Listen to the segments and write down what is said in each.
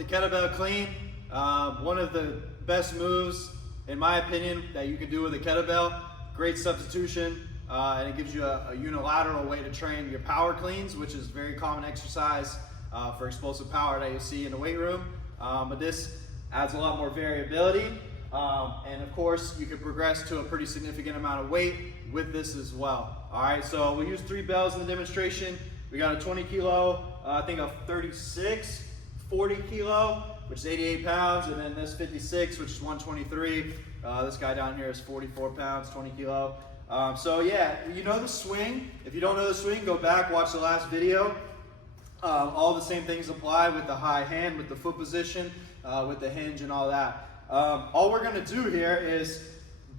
the kettlebell clean. One of the best moves, in my opinion, that you can do with a kettlebell. Great substitution, and it gives you a unilateral way to train your power cleans, which is a very common exercise for explosive power that you see in the weight room. But this adds a lot more variability. And of course, you can progress to a pretty significant amount of weight with this as well. All right, so we use 3 bells in the demonstration. We got a 20 kilo, I think a 36, 40 kilo, which is 88 pounds, and then this 56, which is 123. This guy down here is 44 pounds, 20 kilo. So yeah, you know the swing. If you don't know the swing, go back, watch the last video. All the same things apply with the high hand, with the foot position, with the hinge and all that. All we're gonna do here is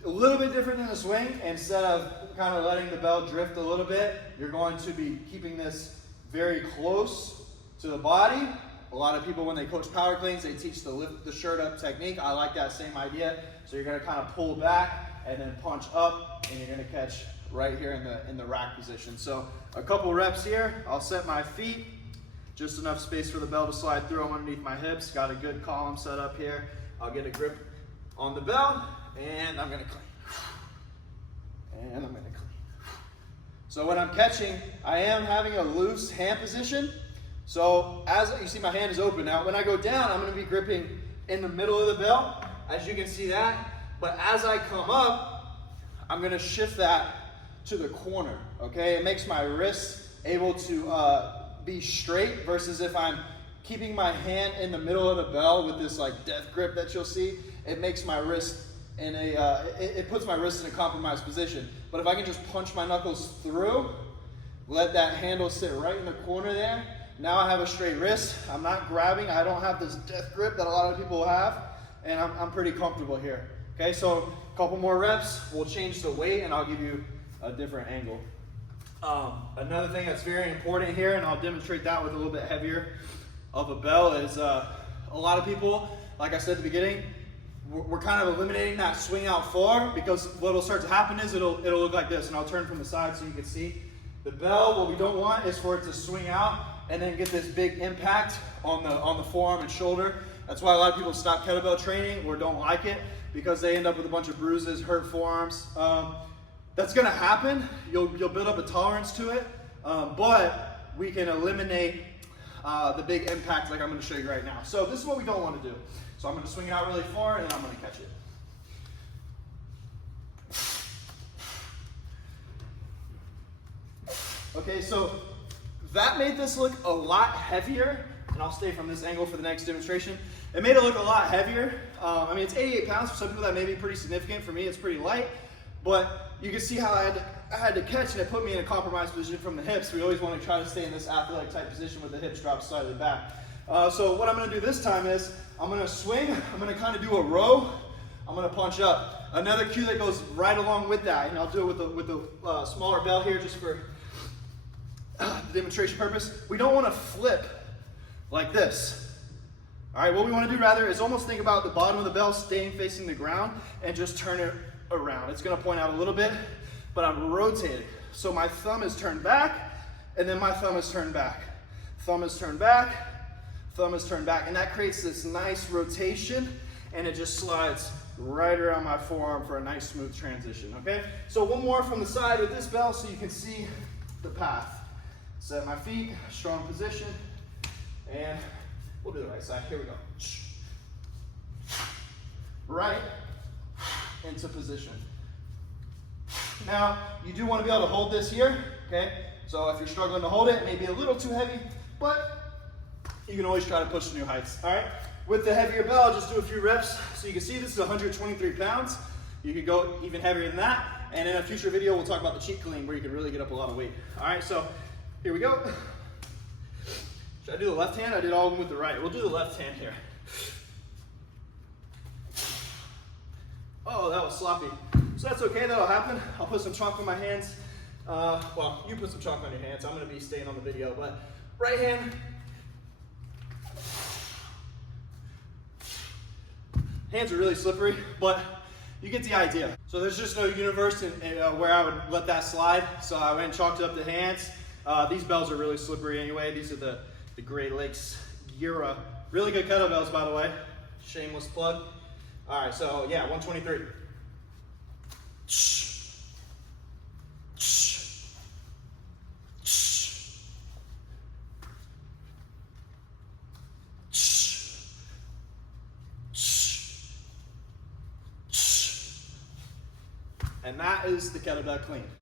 a little bit different than the swing. Instead of kind of letting the bell drift a little bit, you're going to be keeping this very close to the body. A lot of people, when they coach power cleans, they teach the lift the shirt up technique. I like that same idea. So you're gonna kind of pull back and then punch up, and you're gonna catch right here in the rack position. So a couple reps here. I'll set my feet, just enough space for the bell to slide through. I'm underneath my hips. Got a good column set up here. I'll get a grip on the bell, and I'm gonna clean. And I'm gonna clean. So when I'm catching, I am having a loose hand position. So as you see, my hand is open. Now when I go down, I'm gonna be gripping in the middle of the bell, as you can see that. But as I come up, I'm gonna shift that to the corner, okay? It makes my wrist able to be straight versus if I'm keeping my hand in the middle of the bell with this like death grip that you'll see. It makes my wrist in a, it puts my wrist in a compromised position. But if I can just punch my knuckles through, let that handle sit right in the corner there, now I have a straight wrist. I'm not grabbing. I don't have this death grip that a lot of people have, and I'm pretty comfortable here. Okay, so a couple more reps. We'll change the weight, and I'll give you a different angle. Another thing that's very important here, and I'll demonstrate that with a little bit heavier of a bell, is a lot of people, like I said at the beginning, we're kind of eliminating that swing out far, because what'll start to happen is it'll look like this, and I'll turn from the side so you can see. The bell, what we don't want is for it to swing out and then get this big impact on the forearm and shoulder. That's why a lot of people stop kettlebell training or don't like it, because they end up with a bunch of bruises, hurt forearms. That's gonna happen. You'll build up a tolerance to it, but we can eliminate the big impact like I'm gonna show you right now. So this is what we don't wanna do. So I'm gonna swing it out really far, and then I'm gonna catch it. Okay, so that made this look a lot heavier, and I'll stay from this angle for the next demonstration. It made it look a lot heavier. I mean, it's 88 pounds. For some people that may be pretty significant. For me, it's pretty light, but you can see how I had to catch, and it put me in a compromised position from the hips. We always want to try to stay in this athletic type position with the hips dropped slightly back. So what I'm gonna do this time is, I'm gonna swing, I'm gonna kind of do a row, I'm gonna punch up. Another cue that goes right along with that, and I'll do it with the smaller bell here just for the demonstration purpose. We don't wanna flip like this. All right, what we wanna do rather is almost think about the bottom of the bell staying facing the ground and just turn it around. It's gonna point out a little bit, but I'm rotating. So my thumb is turned back, and then my thumb is turned back. Thumb is turned back, thumb is turned back, and that creates this nice rotation, and it just slides right around my forearm for a nice smooth transition, okay? So one more from the side with this bell so you can see the path. Set my feet, strong position, and we'll do the right side. Here we go. Right into position. Now, you do want to be able to hold this here, okay? So if you're struggling to hold it, it may be a little too heavy, but you can always try to push to new heights, all right? With the heavier bell, I'll just do a few reps. So you can see this is 123 pounds. You could go even heavier than that. And in a future video, we'll talk about the cheat clean where you can really get up a lot of weight. All right, so here we go. Should I do the left hand? I did all of them with the right. We'll do the left hand here. Oh, that was sloppy. So that's okay, that'll happen. I'll put some chalk on my hands. Well, you put some chalk on your hands. I'm gonna be staying on the video, but right hand. Hands are really slippery, but you get the idea. So there's just no universe where I would let that slide. So I went and chalked up the hands. These bells are really slippery anyway. These are the Great Lakes Gira really good kettlebells, by the way. Shameless plug. All right, so yeah, 123. And that is the kettlebell clean.